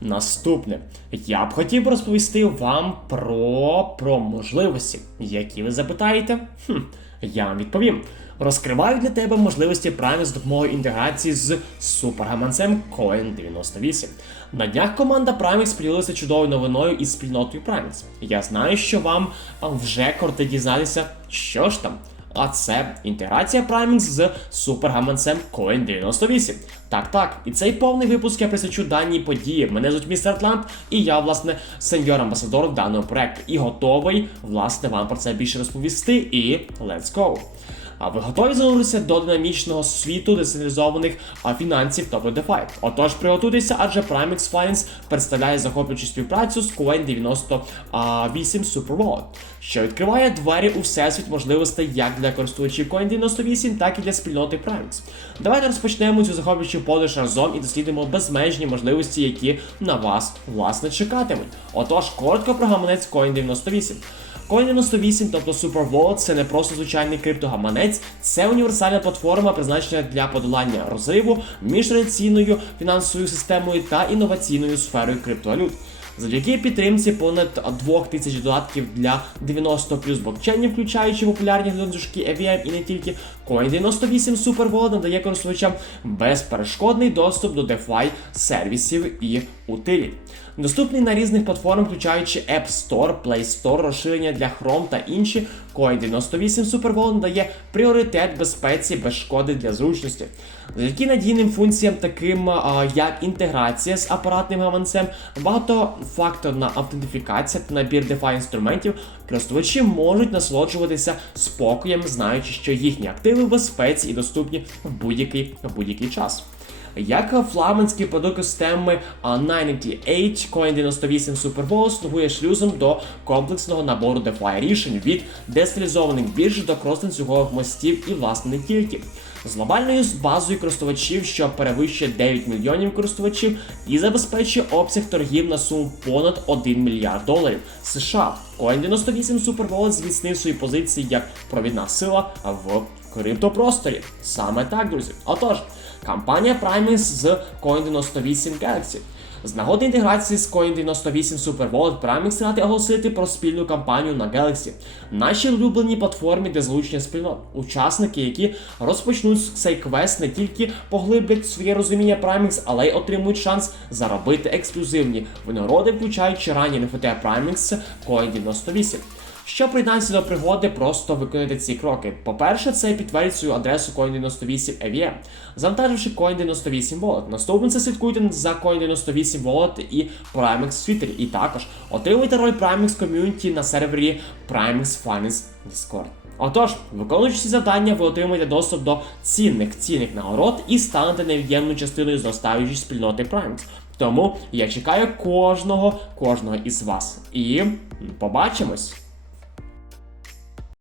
наступне. Я б хотів розповісти вам про, про можливості, які ви запитаєте. Хм, я вам відповім. Розкриваю для тебе можливості Prime з допомогою інтеграції з супергаманцем Coin98. На днях команда Primex поділилася чудовою новиною із спільнотою Primex. Я знаю, що вам вже кортить дізнатися, що ж там. А це інтеграція Primings з супергаманцем Coin98. Так, так, і цей повний випуск я присвячу даній події. Мене звуть містер Атлант, і я, власне, сеньор амбасадор даного проекту. І готовий, власне, вам про це більше розповісти. І let's go! А ви готові зануритися до динамічного світу децентралізованих фінансів, тобто DeFi? Отож, приготуйтеся, адже Primex Finance представляє захоплюючу співпрацю з Coin98 Super Wallet, що відкриває двері у всесвіт можливостей як для користувачів Coin98, так і для спільноти Primex. Давайте розпочнемо цю захоплюючу подорож разом і дослідимо безмежні можливості, які на вас власне чекатимуть. Отож, коротко про гаманець Coin98. Coin98, тобто Super Wallet, це не просто звичайний криптогаманець, це універсальна платформа, призначена для подолання розриву між традиційною фінансовою системою та інноваційною сферою криптовалют. Завдяки підтримці понад 2000 додатків для 90 плюс блокчейнів, включаючи популярні гніздушки EVM і не тільки, Coin98 Super Wallet надає користувачам безперешкодний доступ до DeFi сервісів і утиліт. Доступний на різних платформах, включаючи App Store, Play Store, розширення для Chrome та інші, Coin98 Super Wallet надає пріоритет безпеці без шкоди для зручності. Завдяки надійним функціям, таким як інтеграція з апаратним гаманцем, багатофакторна автентифікація та набір DeFi інструментів, користувачі можуть насолоджуватися спокоєм, знаючи, що їхні активи в безпеці і доступні в будь-який будь-який час. Як флагманський продукт системи а, 98 Coin98 Super Bowl слугує шлюзом до комплексного набору DeFi рішень від децентралізованих бірж до крос-ланцюгових мостів і власне не тільки. З глобальною базою користувачів, що перевищує 9 мільйонів користувачів, і забезпечує обсяг торгів на суму понад 1 мільярд доларів США. Coin98 Super Wallet зміцнив свої позиції як провідна сила в криптопросторі. Саме так, друзі. Отож, компанія Primus з Coin98 Galaxy. З нагоди інтеграції з Coin98 Super Wallet Primex ради оголосити про спільну кампанію на Galaxy, нашій улюбленій платформі для залучення спільнот. Учасники, які розпочнуть цей квест, не тільки поглиблять своє розуміння Primex, але й отримують шанс заробити ексклюзивні винагороди, включаючи ранні NFT Primex Coin98. Щоб приєднатися до пригоди, просто виконати ці кроки. По-перше, це підтвердить свою адресу Coin98 EVM, завантаживши Coin98 Wallet. Наступне це слідкуйте за Coin98 Wallet і Primex Twitter. І також отримуйте роль Primex ком'юніті на сервері Primex Finance Discord. Отож, виконуючи ці завдання, ви отримуєте доступ до цінних цінних нагород і станете невід'ємною частиною зростаючої спільноти Primex. Тому я чекаю кожного, кожного із вас. І побачимось!